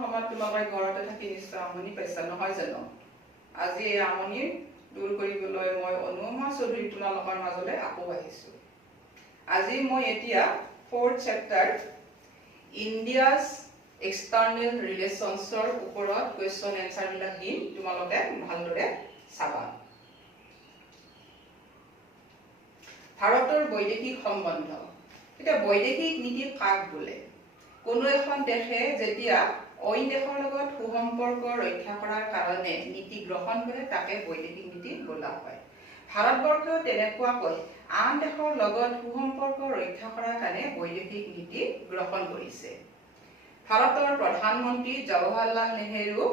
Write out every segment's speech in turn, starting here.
সময়ত তোমালোকে ঘৰতে থাকি নিশ্চয় আমনি পাইছা নহয় জানো? আজি এই আমনি দূৰ কৰিবলৈ মই অনুপমা চৌধুৰী তোমালোকৰ মাজলৈ আকৌ আহিছোঁ। আজি মই এতিয়া 4th চেপ্টাৰ ইণ্ডিয়াছ এক্সটাৰ্নেল ৰিলেশ্যনছৰ ওপৰত কুৱেশ্যন এনচাৰবিলাক দিম, তোমালোকে ভালদৰে চাবা। ভাৰতৰ বৈদেশিক সম্বন্ধ। এতিয়া বৈদেশিক নীতি কাক বোলে? কোনো এখন দেশে যেতিয়া অইন দেশৰ লগত সুসম্পৰ্ক ৰক্ষা কৰাৰ কাৰণে নীতি গ্ৰহণ কৰে তাকে বৈদেশিক নীতি বোলা হয়। ভাৰতবৰ্ষও তেনেকুৱাকৈ আন দেশৰ লগত সুসম্পৰ্ক ৰক্ষা কৰাৰ কাৰণে বৈদেশিক নীতি গ্ৰহণ কৰিছে। ভাৰতৰ প্ৰধানমন্ত্ৰী জৱাহৰলাল নেহেৰু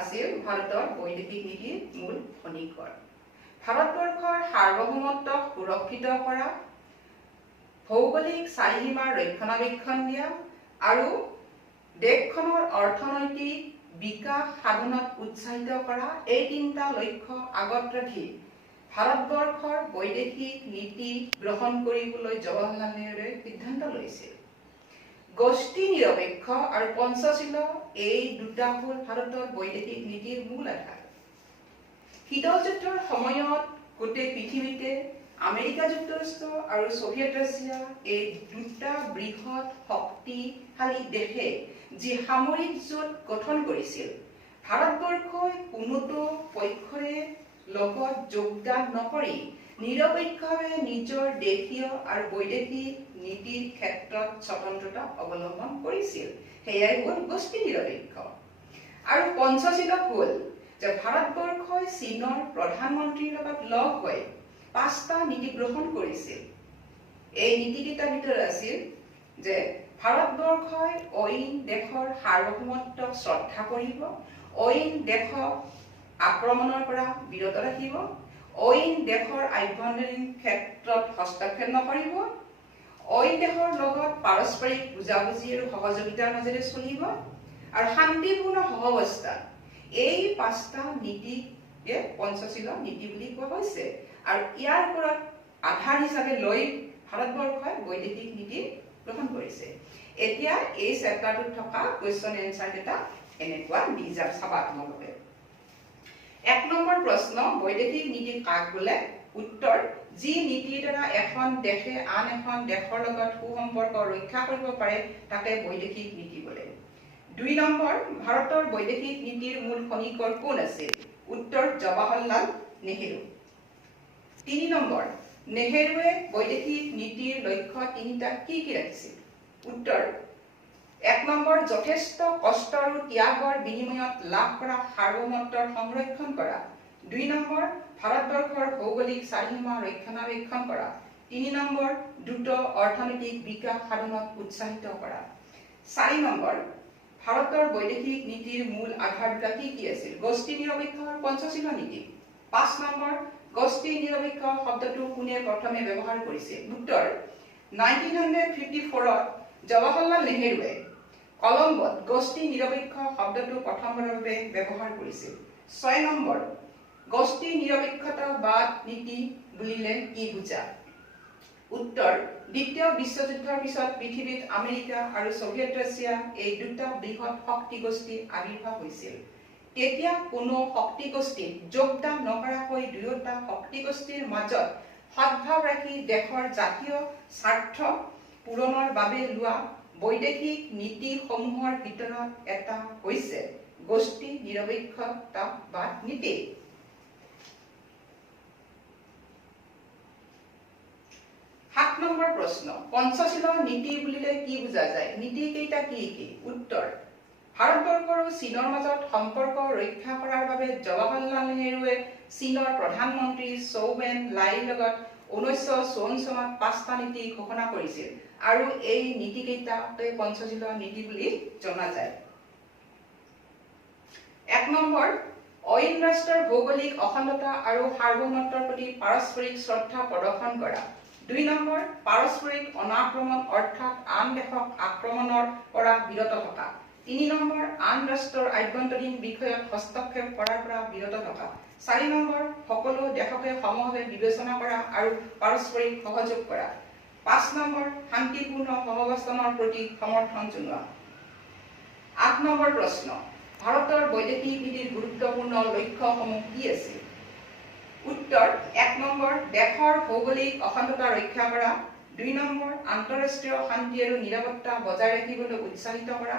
আছিল ভাৰতৰ বৈদেশিক নীতিৰ মূল খনিকৰ। ভাৰতবৰ্ষৰ সাৰ্বভৌমত্বক সুৰক্ষিত কৰা, ভৌগোলিক চাৰিসীমাৰ ৰক্ষণাবেক্ষণ দিয়া আৰু দেশখনৰ অৰ্থনৈতিক বিকাশ সাধনত উৎসাহিত কৰা এই তিনিটা লক্ষ্য আগত ৰাখি ভাৰতবৰ্ষৰ বৈদেশিক নীতি গ্ৰহণ কৰিবলৈ জৱাহৰলাল নেহৰুৱে সিদ্ধান্ত লৈছিল। গোষ্ঠী নিৰপেক্ষ আৰু পঞ্চশীল এই দুটা হ'ল ভাৰতৰ বৈদেশিক নীতিৰ মূল আধাৰ। শীতল যুদ্ধৰ সময়ত গোটেই পৃথিৱীতে আমেৰিকা যুক্তৰাষ্ট্ৰ আৰু ছোভিয়েট ৰাছিয়া এই দুটা বৃহৎ শক্তিশালী দেশে যি সামৰিক জোঁট গঠন কৰিছিল, ভাৰতবৰ্ষই কোনোটো পক্ষৰে লগত যোগদান নকৰি নিৰপেক্ষভাৱে নিজৰ দেশীয় আৰু বৈদেশিক নীতিৰ ক্ষেত্ৰত স্বতন্ত্ৰতা অৱলম্বন কৰিছিল। সেয়াই হ'ল গোষ্ঠী নিৰপেক্ষ। আৰু পঞ্চশীল হ'ল যে ভাৰতবৰ্ষই চীনৰ প্ৰধানমন্ত্ৰীৰ লগত লগ হৈ 5টা নীতি গ্ৰহণ কৰিছিল। এই নীতিকেইটাৰ ভিতৰত আছিল যে ভাৰতবৰ্ষই অইন দেশৰ সাৰ্বভৌমত্বক শ্ৰদ্ধা কৰিব, অইন দেশক আক্ৰমণৰ পৰা বিৰত ৰাখিব, অইন দেশৰ আভ্যন্তৰীণ ক্ষেত্ৰত হস্তক্ষেপ নকৰিব, অইন দেশৰ লগত পাৰস্পৰিক বুজাবুজি আৰু সহযোগিতাৰ মাজেৰে চলিব আৰু শান্তিপূৰ্ণ সহাৱস্থা। এই 5টা নীতিকে পঞ্চশীল নীতি বুলি কোৱা হৈছে। আৰু ইয়াৰ ওপৰত আধাৰ হিচাপে লৈ ভাৰতবৰ্ষই বৈদেশিক নীতি গ্ৰহণ কৰিছে। এতিয়া এই চেপ্টাৰটোত থকা কুৱেশ্যন এনচাৰ কেইটা এনেকুৱা নিজা চাবা তোমালোকে। 1 নম্বৰ প্ৰশ্ন, বৈদেশিক নীতি কাক বোলে? উত্তৰ, যি নীতিৰ দ্বাৰা এখন দেশে আন এখন দেশৰ লগত সুসম্পৰ্ক ৰক্ষা কৰিব পাৰে তাকে বৈদেশিক নীতি বোলে। 2 নম্বৰ, ভাৰতৰ বৈদেশিক নীতিৰ মূল খনিকৰ কোন আছিল? উত্তৰ, জৱাহৰলাল নেহেৰু। 3 নম্বৰ, নেহেৰুৱে বৈদেশিক নীতিৰ লক্ষ্য তিনিটা কি কি ৰাখিছিল? উত্তৰ, 1 নম্বৰ, যথেষ্ট কষ্ট আৰু ত্যাগৰ বিনিময়ত লাভ কৰা সাৰ্বভৌমত্বৰ সংৰক্ষণ কৰা। 2 নম্বৰ, ভাৰতবৰ্ষৰ ভৌগোলিক চাৰিসীমা ৰক্ষণাবেক্ষণ কৰা। 3 নম্বৰ, দ্ৰুত অৰ্থনৈতিক বিকাশ সাধনত উৎসাহিত কৰা। 4 নম্বৰ, ভাৰতৰ বৈদেশিক নীতিৰ মূল আধাৰ দুটা কি কি আছিল? গোষ্ঠী নিৰপেক্ষ আৰু পঞ্চশীল নীতি। 5 নম্বৰ, গোষ্ঠী নিৰপেক্ষ শব্দটো কোনে প্ৰথমে ব্যৱহাৰ কৰিছিল? উত্তৰ, 1954ত জৱাহৰলাল নেহেৰুৱে কলম্বোত গোষ্ঠী নিৰপেক্ষ শব্দটো প্ৰথমবাৰৰ বাবে ব্যৱহাৰ কৰিছিল। 6 নম্বৰ, গোষ্ঠী নিৰপেক্ষতাবাদ নীতি বুলিলে কি বুজা? উত্তৰ, দ্বিতীয় বিশ্বযুদ্ধৰ পিছত পৃথিৱীত আমেৰিকা আৰু ছোভিয়েট ৰাছিয়া এই দুটা বৃহৎ শক্তি গোষ্ঠী আবিৰ্ভাৱ হৈছিল। তেতিয়া কোনো শক্তি গোষ্ঠীত যোগদান নকৰাকৈ দুয়োটা শক্তি গোষ্ঠীৰ মাজত সদ্ভাৱ ৰাখি দেশৰ জাতীয় স্বাৰ্থ পূৰণৰ বাবে লোৱা বৈদেশিক নীতিসমূহৰ ভিতৰত এটা হৈছে গোষ্ঠী নিৰপেক্ষতাবাদ নীতি। 7 নম্বৰ প্ৰশ্ন, পঞ্চশীল নীতি বুলিলে কি বুজা যায়? নীতি কেইটা কি কি? উত্তৰ, ভাৰতবৰ্ষ আৰু চীনৰ মাজত সম্পৰ্ক ৰক্ষা কৰাৰ বাবে জৱাহৰলাল নেহেৰুৱে চীনৰ প্ৰধানমন্ত্ৰী চৌ এন লাইৰ লগত 1954 চনত 5টা নীতি ঘোষণা কৰিছিল আৰু এই নীতিকেইটাকে পঞ্চশীল নীতি বুলি জনা যায়। 1 নম্বৰ, অইন ৰাষ্ট্ৰৰ ভৌগোলিক অখণ্ডতা আৰু সাৰ্বভৌমত্বৰ প্ৰতি পাৰস্পৰিক শ্ৰদ্ধা প্ৰদৰ্শন কৰা। 2 নম্বৰ, পাৰস্পৰিক অনাক্ৰমণ অৰ্থাৎ আন দেশক আক্ৰমণৰ পৰা বিৰত থকা। 3 নম্বৰ, আন ৰাষ্ট্ৰৰ আভ্যন্তৰীণ বিষয়ত হস্তক্ষেপ কৰাৰ পৰা বিৰত থকা। 4 নম্বৰ, সকলো দেশকে সমভাৱে বিবেচনা কৰা আৰু পাৰস্পৰিক সহযোগ কৰা। 5 নম্বৰ, শান্তিপূৰ্ণ সহাৱস্থানৰ প্ৰতি সমৰ্থন জনোৱা। 8 নম্বৰ প্ৰশ্ন, ভাৰতৰ বৈদেশিক নীতিৰ গুৰুত্বপূৰ্ণ লক্ষ্যসমূহ কি আছিল? উত্তৰ: 1 নম্বৰ, দেশৰ ভৌগোলিক অখণ্ডতা ৰক্ষা কৰা। 2 নম্বৰ, আন্তঃৰাষ্ট্ৰীয় শান্তি আৰু নিৰাপত্তা বজাই ৰাখিবলৈ উৎসাহিত কৰা।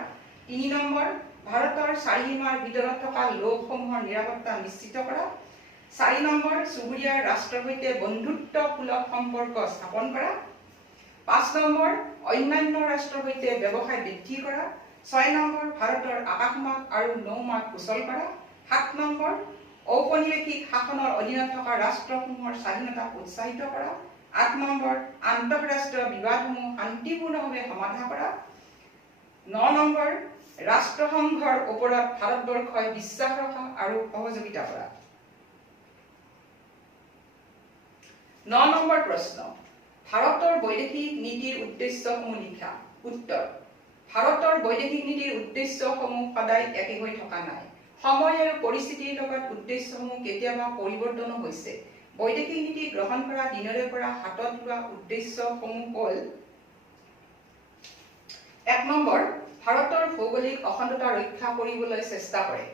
3 নম্বৰ, ভাৰতৰ চাৰিসীমাৰ ভিতৰত থকা লোকসমূহৰ নিৰাপত্তা নিশ্চিত কৰা। 4 নম্বৰ, চুবুৰীয়া ৰাষ্ট্ৰৰ সৈতে বন্ধুত্বসুলভ সম্পৰ্ক স্থাপন কৰা। 5 নম্বৰ, অন্যান্য ৰাষ্ট্ৰৰ সৈতে ব্যৱসায় বৃদ্ধি কৰা। 6 নম্বৰ, ভাৰতৰ আকাশমাৰ্গ আৰু নৌমাৰ্গ সুচল কৰা। 7 নম্বৰ, ঔপনিৱেশিক শাসনৰ অধীনত থকা ৰাষ্ট্ৰসমূহৰ স্বাধীনতাক উৎসাহিত কৰা। 8 নম্বৰ, আন্তঃৰাষ্ট্ৰীয় বিবাদসমূহ শান্তিপূৰ্ণভাৱে সমাধান কৰা। 9 নম্বৰ, ৰাষ্ট্ৰসংঘৰ ওপৰত ভাৰতবৰ্ষই বিশ্বাস ৰখা আৰু সহযোগিতা কৰা। 9 নম্বৰ প্ৰশ্ন, ভাৰতৰ বৈদেশিক নীতিৰ উদ্দেশ্যসমূহ লিখা। উত্তৰ: ভাৰতৰ বৈদেশিক নীতিৰ উদ্দেশ্যসমূহ সদায় একে হৈ থকা নাই। সময় আৰু পৰিস্থিতিৰ লগত উদ্দেশ্যসমূহ কেতিয়াবা পৰিৱৰ্তনো হৈছে। বৈদেশিক নীতি গ্ৰহণ কৰা দিনৰে পৰা হাতত লোৱা উদ্দেশ্যসমূহ হ'ল: 1 নম্বৰ, ভাৰতৰ ভৌগোলিক অখণ্ডতা ৰক্ষা কৰিবলৈ চেষ্টা কৰে।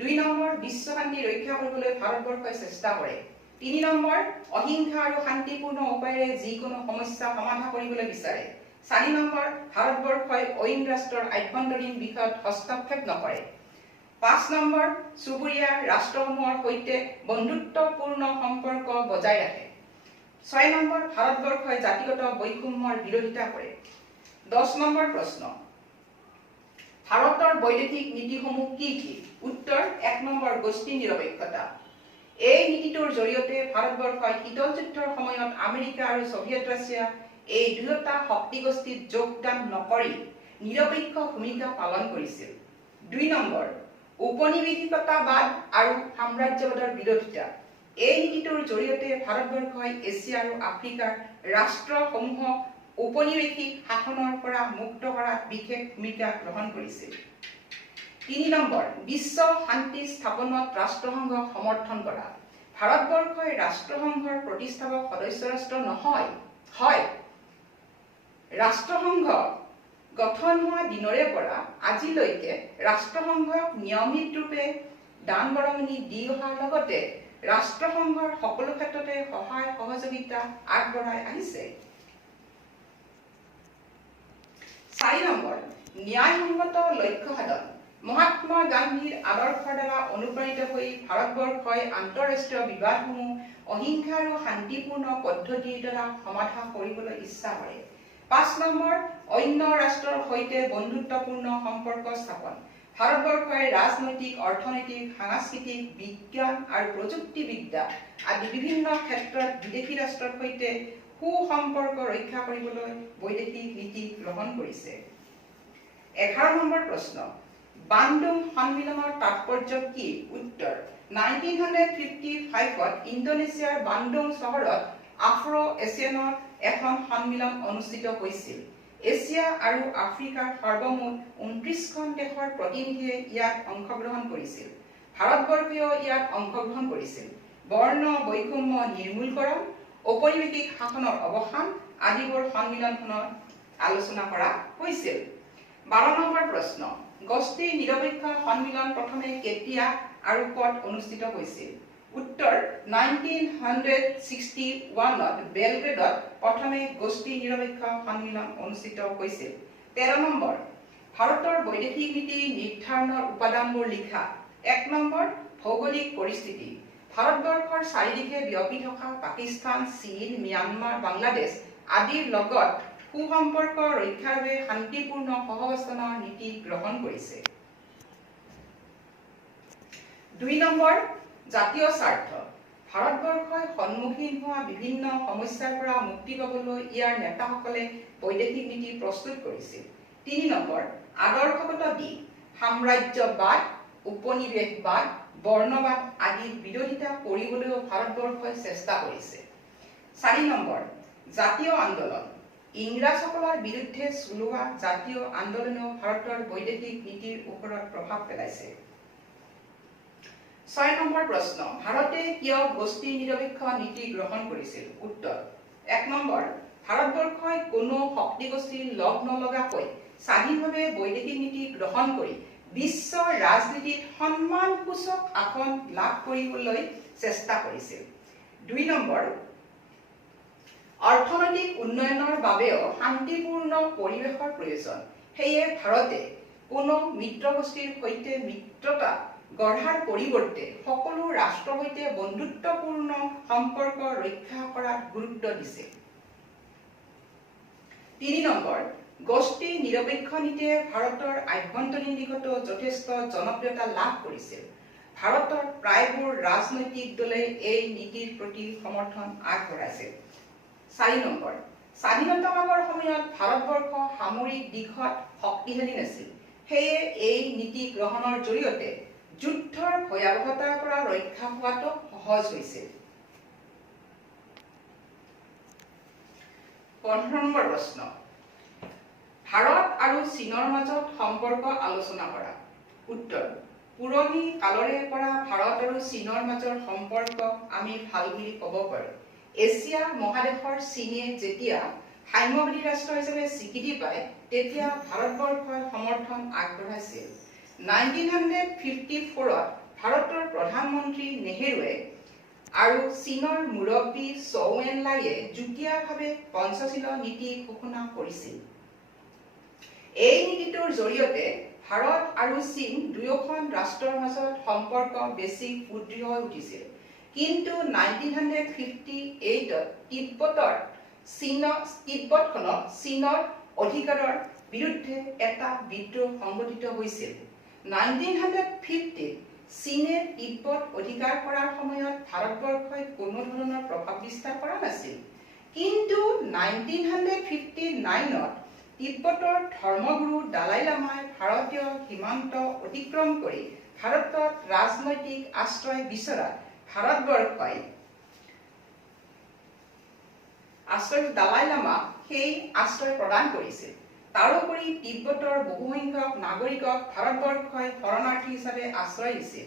2 নম্বৰ, বিশ্ব শান্তি ৰক্ষা কৰিবলৈ ভাৰতবৰ্ষই চেষ্টা কৰে। 3 নম্বৰ, অহিংসা আৰু শান্তিপূৰ্ণ উপায়েৰে যিকোনো সমস্যা সমাধান কৰিবলৈ বিচাৰে। 4 নম্বৰ, ভাৰতবৰ্ষই অইন ৰাষ্ট্ৰৰ আভ্যন্তৰীণ বিষয়ত হস্তক্ষেপ নকৰে। 5 নম্বৰ, চুবুৰীয়া ৰাষ্ট্ৰসমূহৰ সৈতে বন্ধুত্বপূৰ্ণ সম্পৰ্ক বজাই ৰাখে। 6 নম্বৰ, ভাৰতবৰ্ষই জাতিগত বৈষম্যৰ বিৰোধিতা কৰে। 10 নম্বৰ প্ৰশ্ন, ভাৰতৰ বৈদেশিক নীতিসমূহ কি কি? উত্তৰ: 1 নম্বৰ, গোষ্ঠী নিৰপেক্ষতা। এই নীতিটোৰ জৰিয়তে ভাৰতবৰ্ষই শীতল যুদ্ধৰ সময়ত আমেৰিকা আৰু ছভিয়েট ৰাছিয়া এই দুয়োটা শক্তিগোষ্ঠীত যোগদান নকৰি নিৰপেক্ষ ভূমিকা পালন কৰিছিল। 2 নম্বৰ, উপনিৱেশিকতাবাদ আৰু সাম্ৰাজ্যবাদৰ বিৰোধিতা। এই নীতিটোৰ জৰিয়তে ভাৰতবৰ্ষই এছিয়া আৰু আফ্ৰিকাৰ ৰাষ্ট্ৰসমূহক উপনিৱেশিক শাসনৰ পৰা মুক্ত কৰাত বিশেষ ভূমিকা গ্ৰহণ কৰিছিল। 3 নম্বৰ, বিশ্ব শান্তি স্থাপনত ৰাষ্ট্ৰসংঘক সমৰ্থন কৰা। ভাৰতবৰ্ষই ৰাষ্ট্ৰসংঘৰ প্ৰতিষ্ঠাপক সদস্য ৰাষ্ট্ৰ নহয়, হয় ৰাষ্ট্ৰসংঘ গঠন হোৱা দিনৰে পৰা আজিলৈকে ৰাষ্ট্ৰসংঘক নিয়মিত ৰূপে দান বৰঙণি দি অহাৰ লগতে ৰাষ্ট্ৰসংঘৰ সকলো ক্ষেত্ৰতে সহায় সহযোগিতা আগবঢ়াই আহিছে। 4 নম্বৰ, ন্যায়সংগত লক্ষ্য সাধন। মহাত্মা গান্ধীৰ আদৰ্শৰ দ্বাৰা অনুপ্ৰাণিত হৈ ভাৰতবৰ্ষই আন্তঃৰাষ্ট্ৰীয় বিবাদসমূহ অহিংসা আৰু শান্তিপূৰ্ণ পদ্ধতিৰ দ্বাৰা সমাধান কৰিবলৈ ইচ্ছা কৰে। 5 নম্বৰ, অন্য ৰাষ্ট্ৰৰ সৈতে বন্ধুত্বপূৰ্ণ সম্পৰ্ক স্থাপন। ভাৰতবৰ্ষই ৰাজনৈতিক, অৰ্থনৈতিক, সাংস্কৃতিক, বিজ্ঞান আৰু প্ৰযুক্তিবিদ্যা আদি বিভিন্ন ক্ষেত্ৰত বিদেশী ৰাষ্ট্ৰৰ সৈতে সুসম্পৰ্ক ৰক্ষা কৰিবলৈ বৈদেশিক নীতি গ্ৰহণ কৰিছে। 11 নম্বৰ প্ৰশ্ন, বান্ডুং সন্মিলনৰ তাৎপৰ্য কি? উত্তৰ: 1955ত ইণ্ডোনেছিয়াৰ বান্ডুং চহৰত আফ্ৰ-এছিয়ানৰ এখন সন্মিলন অনুষ্ঠিত হৈছিল। এছিয়া আৰু আফ্ৰিকাৰ সৰ্বমুঠ 29খন দেশৰ প্ৰতিনিধিয়ে ইয়াত অংশগ্ৰহণ কৰিছিল। ভাৰতবৰ্ষেও ইয়াত অংশগ্ৰহণ কৰিছিল। বৰ্ণ বৈষম্য নিৰ্মূলকৰণ, ঔপনিৱেশিক শাসনৰ অৱসান আদিবোৰ সন্মিলনখনত আলোচনা কৰা হৈছিল। 12 নম্বৰ প্ৰশ্ন, গোষ্ঠী নিৰপেক্ষ সন্মিলন প্ৰথমে কেতিয়া আৰু ক'ত অনুষ্ঠিত হৈছিল? উত্তৰ: 1961ত বেলগ্ৰেডত প্ৰথমে গোষ্ঠী নিৰপেক্ষ সন্মিলন অনুষ্ঠিত হৈছিল। 13 নম্বৰ, ভাৰতৰ বৈদেশিক নীতি নিৰ্ধাৰণৰ উপাদানবোৰ লিখা। 1 নম্বৰ, ভৌগোলিক পৰিস্থিতি। ভাৰতবৰ্ষৰ চাৰিদিশে বিয়পি থকা পাকিস্তান, চীন, ম্যানমাৰ, বাংলাদেশ আদিৰ লগত সুসম্পৰ্ক ৰক্ষাৰ বাবে শান্তিপূৰ্ণ সহাৱস্থানৰ নীতি গ্ৰহণ কৰিছে। 2 নম্বৰ, জাতীয় স্বাৰ্থ। ভাৰতবৰ্ষই সন্মুখীন হোৱা বিভিন্ন সমস্যাৰ পৰা মুক্তি পাবলৈ ইয়াৰ নেতাসকলে বৈদেশিক নীতি প্ৰস্তুত কৰিছিল। 3 নম্বৰ, আদৰ্শগত দিশ। সাম্ৰাজ্যবাদ, উপনিৱেশবাদ, বৰ্ণবাদ আদিৰ বিৰোধিতা কৰিবলৈও ভাৰতবৰ্ষই চেষ্টা কৰিছে। 4 নম্বৰ, জাতীয় আন্দোলন। ইংৰাজসকলৰ বিৰুদ্ধে চলোৱা জাতীয় আন্দোলনেও ভাৰতৰ বৈদেশিক নীতিৰ ওপৰত প্ৰভাৱ পেলাইছে। 6 নম্বৰ প্ৰশ্ন, ভাৰতে কিয় গোষ্ঠী নিৰপেক্ষ নীতি গ্ৰহণ কৰিছিল? উত্তৰ: 1 নম্বৰ, ভাৰতবৰ্ষই কোনো শক্তিগোষ্ঠীৰ লগ নলগাকৈ স্বাধীনভাৱে বৈদেশিক নীতি গ্ৰহণ কৰি বিশ্ব ৰাজনীতিত সন্মানসূচক আসন লাভ কৰিবলৈ চেষ্টা কৰিছিল। 2 নম্বৰ, অৰ্থনৈতিক উন্নয়নৰ বাবেও শান্তিপূৰ্ণ পৰিৱেশৰ প্ৰয়োজন। সেয়ে ভাৰতে কোনো মিত্ৰগোষ্ঠীৰ সৈতে মিত্ৰতা গঢ়াৰ পৰিৱৰ্তে সকলো ৰাষ্ট্ৰৰ সৈতে বন্ধুত্বপূৰ্ণ সম্পৰ্ক ৰক্ষা কৰাত গুৰুত্ব দিছে। 3 নম্বৰ, গোষ্ঠী নিৰপেক্ষ নীতিয়ে ভাৰতৰ আভ্যন্তৰীণ দিশতো যথেষ্ট জনপ্ৰিয়তা লাভ কৰিছিল। ভাৰতৰ প্ৰায়বোৰ ৰাজনৈতিক দলে এই নীতিৰ প্ৰতি সমৰ্থন আগবঢ়াইছিল। 4 নম্বৰ, স্বাধীনতা লাভৰ সময়ত ভাৰতবৰ্ষ সামৰিক দিশত শক্তিশালী নাছিল। সেয়ে এই নীতি গ্ৰহণৰ জৰিয়তে যুদ্ধৰ ভয়াৱহতাৰ পৰা ৰক্ষা পোৱাটো সহজ হৈছিল। 15 নম্বৰ প্ৰশ্ন, ভাৰত আৰু চীনৰ মাজত সম্পৰ্ক আলোচনা কৰা। উত্তৰ, পুৰণি কালৰে পৰা ভাৰত আৰু চীনৰ মাজৰ সম্পৰ্ক আমি ভাল বুলি ক'ব পাৰোঁ। এছিয়া মহাদেশৰ চীনে যেতিয়া সাম্যবাদী ৰাষ্ট্ৰ হিচাপে স্বীকৃতি পায় তেতিয়া ভাৰতবৰ্ষই সমৰ্থন আগবঢ়াইছিল। 1954 ভাৰতৰ প্ৰধানমন্ত্ৰী নেহেৰুৱে আৰু চীনৰ মুৰব্বী চৌ এন লাইয়ে যুটীয়াভাৱে পঞ্চশীল নীতি ঘোষণা কৰিছিল। এই নীতিটোৰ জৰিয়তে ভাৰত আৰু চীন দুয়োখন ৰাষ্ট্ৰৰ মাজত সম্পৰ্ক বেছি সুদৃঢ় হৈ উঠিছিল। কিন্তু 1958 তিব্বতখনক চীনৰ অধিকাৰৰ বিৰুদ্ধে এটা বিদ্ৰোহ সংঘটিত হৈছিল। 1950 চীনে তিব্বত অধিকাৰ কৰাৰ সময়ত ভাৰতবৰ্ষই কোনো ধৰণৰ প্ৰভাৱ বিস্তাৰ কৰা নাছিল। কিন্তু 1959 তিব্বতৰ ধৰ্মগুৰু দালাই লামাই ভাৰতীয় সীমান্ত অতিক্ৰম কৰি ভাৰতত ৰাজনৈতিক আশ্ৰয় বিচৰাত ভাৰতবৰ্ষই দালাই লামাক সেই আশ্ৰয় প্ৰদান কৰিছিল। তাৰোপৰি তিব্বতৰ বহুসংখ্যক নাগৰিকক ভাৰতবৰ্ষই শৰণাৰ্থী হিচাপে আশ্ৰয় দিছিল।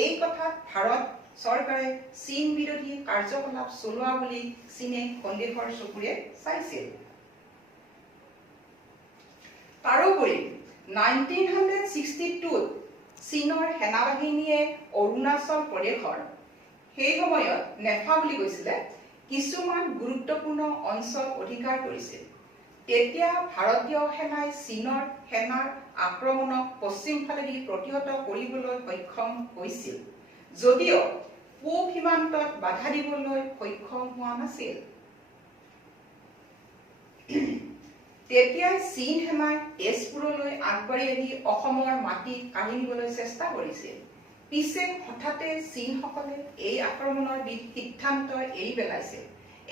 এই কথাত ভাৰত চৰকাৰে চীন বিৰোধী কাৰ্যকলাপ চলোৱা বুলি চীনে সন্দেহৰ চকুৰে চাইছিল। তাৰোপৰি 1962 চীনৰ সেনাবাহিনীয়ে অৰুণাচল প্ৰদেশৰ সেই সময়ত নেফা বুলি কৈছিলে কিছুমান গুৰুত্বপূৰ্ণ অঞ্চল অধিকাৰ কৰিছিল। তেতিয়া ভাৰতীয় সেনাই চীনৰ সেনাৰ আক্ৰমণক পশ্চিম ফালেদি প্ৰতিহত কৰিবলৈ সক্ষম হৈছিল, যদিও পূব সীমান্তত বাধা দিবলৈ সক্ষম হোৱা নাছিল। তেতিয়াই চীন সেনাই তেজপুৰলৈ আগবাঢ়ি আহি অসমৰ মাটি কাঢ়ি নিবলৈ চেষ্টা কৰিছিল। পিছে হঠাতে চীনসকলে এই আক্ৰমণৰ সিদ্ধান্ত এৰি পেলাইছিল।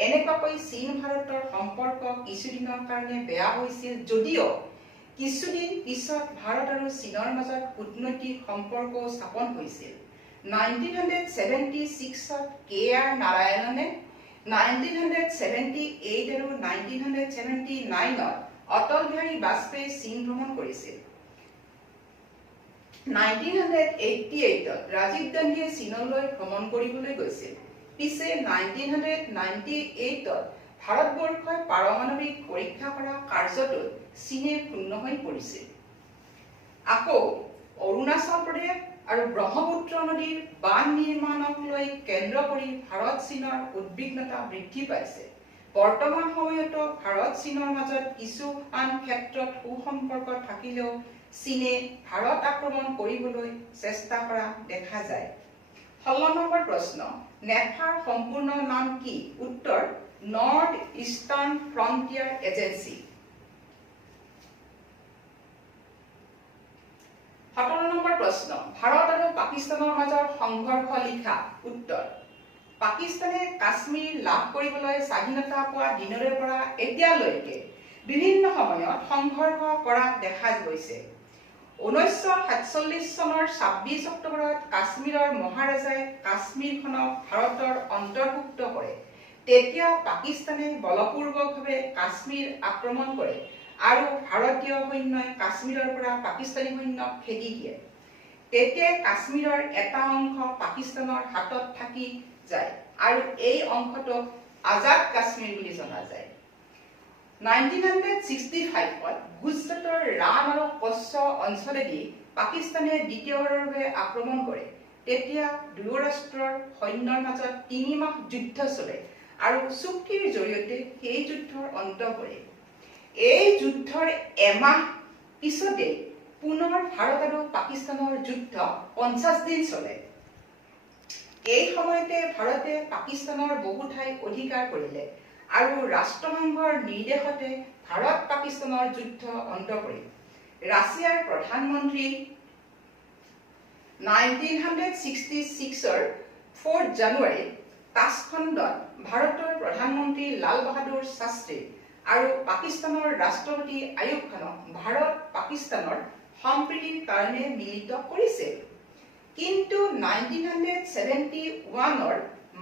এনেকুৱাকৈ চীন ভাৰতৰ সম্পৰ্ক কিছুদিনৰ কাৰণে বেয়া হৈছিল, যদিও কিছুদিন পিছত ভাৰত আৰু চীনৰ মাজত কূটনৈতিক সম্পৰ্ক স্থাপন হৈছিল। 1976 কে আৰ নাৰায়ণনে 1978 আৰু 1979 অটল বিহাৰী বাজপেয়ী চীন ভ্ৰমণ কৰিছিল। 1988 ৰাজীৱ গান্ধীয়ে চীনলৈ ভ্ৰমণ কৰিবলৈ গৈছিল। পিছে 1998 ভাৰতবৰ্ষই পাৰমাণৱিক পৰীক্ষা কৰা কাৰ্যটোত চীনে ক্ষুণ্ণ হৈ পৰিছিল। আকৌ অৰুণাচল প্ৰদেশ আৰু ব্ৰহ্মপুত্ৰ নদীৰ বান্ধ নিৰ্মাণক লৈ কেন্দ্ৰ কৰি ভাৰত চীনৰ উদ্বিগ্নতা বৃদ্ধি পাইছে। বৰ্তমান সময়তো ভাৰত চীনৰ মাজত কিছুমান ক্ষেত্ৰত সুসম্পৰ্ক থাকিলেও চীনে ভাৰত আক্ৰমণ কৰিবলৈ চেষ্টা কৰা দেখা যায়। 16 নম্বৰ প্ৰশ্ন, নেফাৰ সম্পূৰ্ণ নাম কি? উত্তৰ, north eastern frontier agency. 17 number প্ৰশ্ন, ভাৰত আৰু পাকিস্তানৰ মাজৰ সংঘৰ্ষ লিখা। উত্তৰ, পাকিস্তানে কাশ্মীৰ লাভ কৰিবলৈ স্বাধীনতা পোৱা দিনৰে পৰা এতিয়ালৈকে বিভিন্ন সময়ত সংঘৰ্ষ কৰা দেখা গৈছে। 1947 চনৰ 26 অক্টোবৰত কাশ্মীৰৰ মহাৰাজাই কাশ্মীৰখনক ভাৰতৰ অন্তৰ্ভুক্ত কৰে। তেতিয়া পাকিস্তানে বলপূৰ্বকভাৱে কাশ্মীৰ আক্ৰমণ কৰে আৰু ভাৰতীয় সৈন্যই কাশ্মীৰৰ পৰা পাকিস্তানী সৈন্যক খেদি দিয়ে। তেতিয়াই কাশ্মীৰৰ এটা অংশ পাকিস্তানৰ হাতত থাকি যায় আৰু এই অংশটোক আজাদ কাশ্মীৰ বুলি জনা যায়। 1965 গুজৰাটৰ ৰাণ আৰু কচ্ছ অঞ্চলেদি পাকিস্তানে দ্বিতীয়বাৰৰ বাবে আক্ৰমণ কৰে তেতিয়া দুয়ো ৰাষ্ট্ৰৰ সৈন্যৰ মাজত ৩ মাহ যুদ্ধ চলে আৰু চুক্তিৰ জৰিয়তে সেই যুদ্ধৰ অন্ত পৰে। এই যুদ্ধৰ এমাহ পিছতে পুনৰ ভাৰত আৰু পাকিস্তানৰ যুদ্ধ 50 দিন চলে। এই সময়তে ভাৰতে পাকিস্তানৰ বহু ঠাই অধিকাৰ কৰিলে আৰু ৰাষ্ট্ৰসংঘৰ নিৰ্দেশতে ভাৰত পাকিস্তানৰ যুদ্ধ অন্ত পৰিল। ৰাছিয়াৰ প্ৰধানমন্ত্ৰী 1966 4 জানুৱাৰী তাছখণ্ডত ভাৰতৰ প্ৰধানমন্ত্ৰী লাল বাহাদুৰ শাস্ত্ৰী আৰু পাকিস্তানৰ ৰাষ্ট্ৰপতি আইয়ুব খানক ভাৰত পাকিস্তানৰ সম্প্ৰীতিৰ কাৰণে মিলিত কৰিছিল। কিন্তু 1971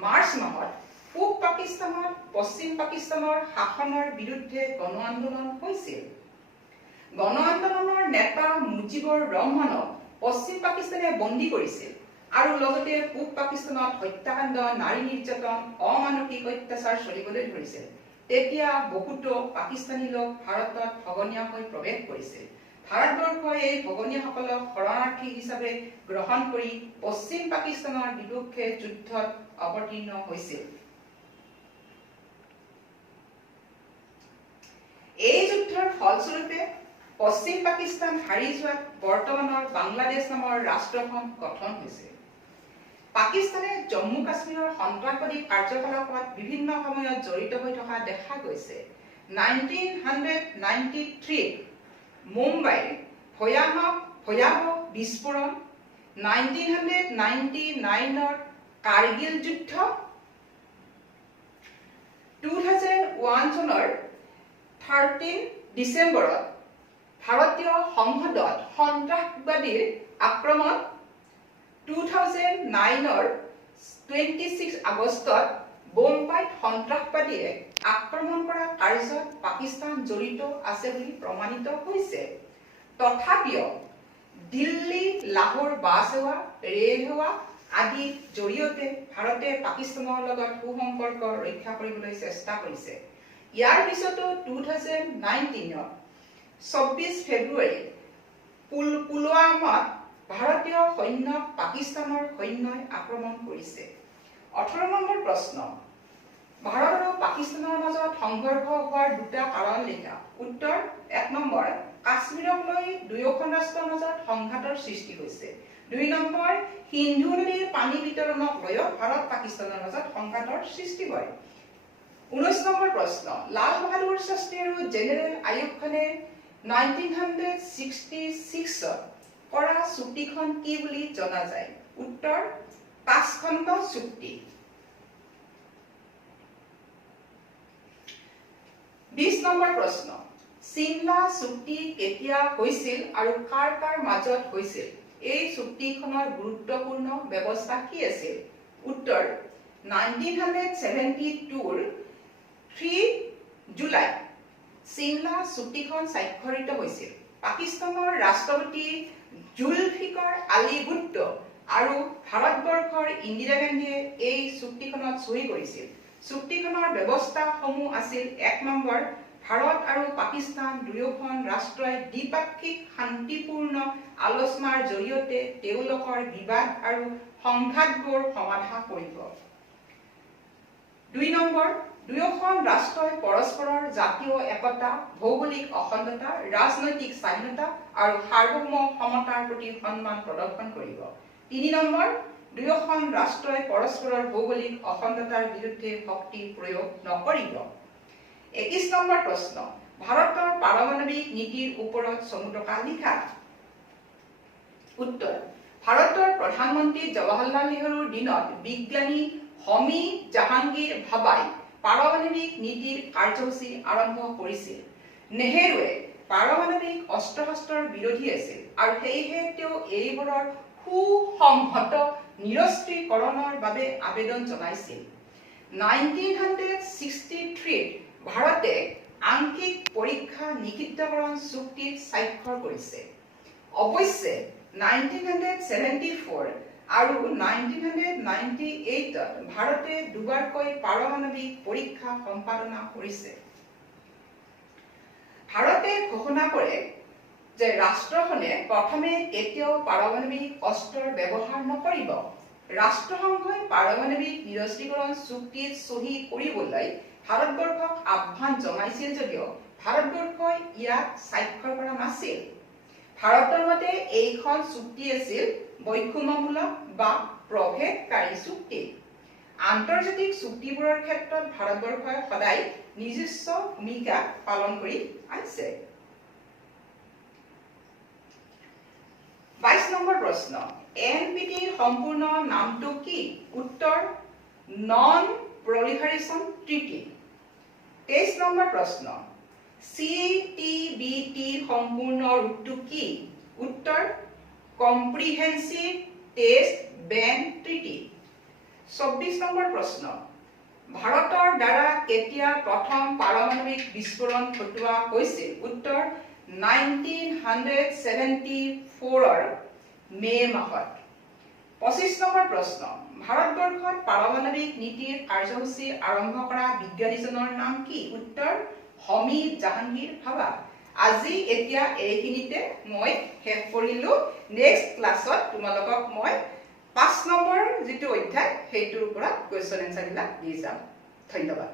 মাৰ্চ মাহত পূব পাকিস্তানত পশ্চিম পাকিস্তানৰ শাসনৰ বিৰুদ্ধে গণ আন্দোলন হৈছিল। গণ আন্দোলনৰ নেতা মুজিবুৰ ৰহমানক পশ্চিম পাকিস্তানে বন্দী কৰিছিল আৰু লগতে পূব পাকিস্তানত হত্যাকাণ্ড, নাৰী নিৰ্যাতন, অমানসিক অত্যাচাৰ চলিবলৈ ধৰিছিল। তেতিয়া বহুতো পাকিস্তানী লোক ভাৰতত ভগনীয়া হৈ প্ৰৱেশ কৰিছিল। ভাৰতবৰ্ষই এই ভগনীয়াসকলক শৰণাৰ্থী হিচাপে গ্ৰহণ কৰি পশ্চিম পাকিস্তানৰ বিপক্ষে যুদ্ধত অৱতীৰ্ণ হৈছিল। এই যুদ্ধৰ ফলস্বৰূপে পশ্চিম পাকিস্তান হাৰি যোৱাত বৰ্তমানৰ বাংলাদেশ নামৰ ৰাষ্ট্ৰখন গঠন হৈছে। পাকিস্তানে জম্মু কাশ্মীৰৰ সন্ত্ৰাসবাদী কাৰ্যকলাপত বিভিন্ন সময়ত জড়িত হৈ থকা দেখা গৈছে। 1993 মুম্বাইৰ ভয়াৱহ বিস্ফোৰণ, 1999 কাৰ্গিল যুদ্ধ, 2001 চনৰ 13 ডিচেম্বৰত ভাৰতীয় সংসদত সন্ত্ৰাসবাদীৰ আক্ৰমণ, 2009 26 আগষ্টত বোম্বাইত সন্ত্ৰাসবাদীয়ে আক্ৰমণ কৰা কাৰ্যত পাকিস্তান জড়িত আছে বুলি প্ৰমাণিত হৈছে। তথাপিও দিল্লী, লাহোৰ বাছ সেৱা, ৰেল সেৱা আদিৰ জৰিয়তে ভাৰতে পাকিস্তানৰ লগত সুসম্পৰ্ক ৰক্ষা কৰিবলৈ চেষ্টা কৰিছে। ইয়াৰ পিছতো 2019 24 ফেব্ৰুৱাৰী পুলৱামাত ভাৰতীয় সৈন্যক পাকিস্তানৰ সৈন্যই আক্ৰমণ কৰিছে। 18 নম্বৰ প্ৰশ্ন, ভাৰত আৰু পাকিস্তানৰ মাজত সংঘৰ্ষ হোৱাৰ দুটা কাৰণ লিখা। উত্তৰ: 1 নম্বৰ, কাশ্মীৰক লৈ দুয়োখন ৰাষ্ট্ৰৰ মাজত সংঘাতৰ সৃষ্টি হৈছে। 2 নম্বৰ, সিন্ধু নদীৰ পানী বিতৰণক লৈ ভাৰত পাকিস্তানৰ মাজত সংঘাতৰ সৃষ্টি হয়। 19 নম্বৰ প্ৰশ্ন, লাল বাহাদুৰ শাস্ত্ৰী আৰু জেনেৰেল আইয়ুব খানে 1966 কৰা চুক্তিখন কি বুলি জনা যায়? উত্তৰ: তাছখণ্ড চুক্তি। 20 নম্বৰ প্ৰশ্ন, চিমলা চুক্তি কেতিয়া হৈছিল আৰু কাৰ কাৰ মাজত হৈছিল? এই চুক্তিখনৰ গুৰুত্বপূৰ্ণ ব্যৱস্থা কি আছিল? উত্তৰ: 1972 3 জুলাই চিমলা চুক্তিখন স্বাক্ষৰিত হৈছিল। পাকিস্তানৰ ৰাষ্ট্ৰপতি জুলফিকাৰ আলী ভুট্টো আৰু ভাৰতবৰ্ষৰ ইন্দিৰা গান্ধীয়ে এই চুক্তিখনত চহী কৰিছিল। চুক্তিখনৰ ব্যৱস্থাসমূহ আছিল: 1 নম্বৰ, ভাৰত আৰু পাকিস্তান দুয়োখন ৰাষ্ট্ৰই দ্বিপাক্ষিক শান্তিপূৰ্ণ আলোচনাৰ জৰিয়তে তেওঁলোকৰ বিবাদ আৰু সংঘাতবোৰ সমাধান কৰিব। 2 নম্বৰ, দুয়োখন ৰাষ্ট্ৰই পৰস্পৰৰ জাতীয় একতা, ভৌগোলিক অখণ্ডতা, ৰাজনৈতিক স্বাধীনতা আৰু সাৰ্বভৌম সমতাৰ প্ৰতি সন্মান প্ৰদৰ্শন কৰিব। 3 নম্বৰ, দুয়োখন ৰাষ্ট্ৰই পৰস্পৰৰ ভৌগোলিক অখণ্ডতাৰ বিৰুদ্ধে শক্তি প্ৰয়োগ নকৰিব। 21 নম্বৰ প্ৰশ্ন, ভাৰতৰ পাৰমাণৱিক নীতিৰ ওপৰত চমু টকা লিখা। উত্তৰ: ভাৰতৰ প্ৰধানমন্ত্ৰী জৱাহৰলাল নেহৰুৰ দিনত বিজ্ঞানী হমী জাহাংগীৰ ভাবাই পাৰমাণৱিক নীতিৰ কাৰ্যসূচী আৰম্ভ কৰিছিল। নেহৰুৱে পাৰমাণৱিক অস্ত্ৰ-শস্ত্ৰৰ বিৰোধী আছিল আৰু সেয়েহে তেওঁ এইবোৰৰ সুসংহত নিৰস্ত্ৰীকৰণৰ বাবে আবেদন জনাইছিল। 1963 ভাৰতে আংশিক পৰীক্ষা নিষিদ্ধকৰণ চুক্তিত স্বাক্ষৰ কৰিছে। অৱশ্যে 1974 আৰু 1998 ভাৰতে দুবাৰকৈ পাৰমাণৱিক পৰীক্ষা সম্পাদনা কৰিছে। ভাৰতে ঘোষণা কৰে যে ৰাষ্ট্ৰখনে প্ৰথমে কেতিয়াও পাৰমাণৱিক অস্ত্ৰৰ ব্যৱহাৰ নকৰিব। ৰাষ্ট্ৰসংঘই পাৰমাণৱিক নিৰস্ত্ৰীকৰণ চুক্তিত চহী কৰিবলৈ ভাৰতবৰ্ষক আহ্বান জনাইছিল যদিও ভাৰতবৰ্ষই ইয়াত স্বাক্ষৰ কৰা নাছিল। ভাৰতৰ মতে এইখন চুক্তি আছিল বৈষম্যমূলক বা প্ৰভেদকাৰী চুক্তি। আন্তৰ্জাতিক চুক্তিবোৰৰ ক্ষেত্ৰত ভাৰতবৰ্ষই সদায় নিজস্ব ভূমিকা পালন কৰি আহিছে। 22 নম্বৰ প্ৰশ্ন, এনপিটিৰ সম্পূৰ্ণ নামটো কি? উত্তৰ নন প্ৰলিফাৰেশ্যন ট্ৰিটি। 23 নম্বৰ প্ৰশ্ন, CTBTৰ সম্পূৰ্ণ ৰূপটো কি? উত্তৰ comprehensive test Ben treaty. 24 number প্ৰশ্ন, ভাৰতৰ দ্বাৰা কেতিয়া প্ৰথম পাৰমাণৱিক বিস্ফোৰণ ঘটোৱা হৈছিল? উত্তৰ 1974 মে মাহত। 25 নম্বৰ প্ৰশ্ন, ভাৰতবৰ্ষত পাৰমাণৱিক নীতিৰ কাৰ্যসূচী আৰম্ভ কৰা বিজ্ঞানীজনৰ নাম কি? উত্তৰ হমিদ জাহাংগীৰ ভাবা। আজি এতিয়া এইখিনিতে মই শেষ কৰিলো। নেক্সট ক্লাছত তোমালোকক মই 5 নম্বৰ যিটো অধ্যায় সেইটোৰ পৰা কুৱেশ্যন এনসাৰ বিলাক দি যাম। ধন্যবাদ।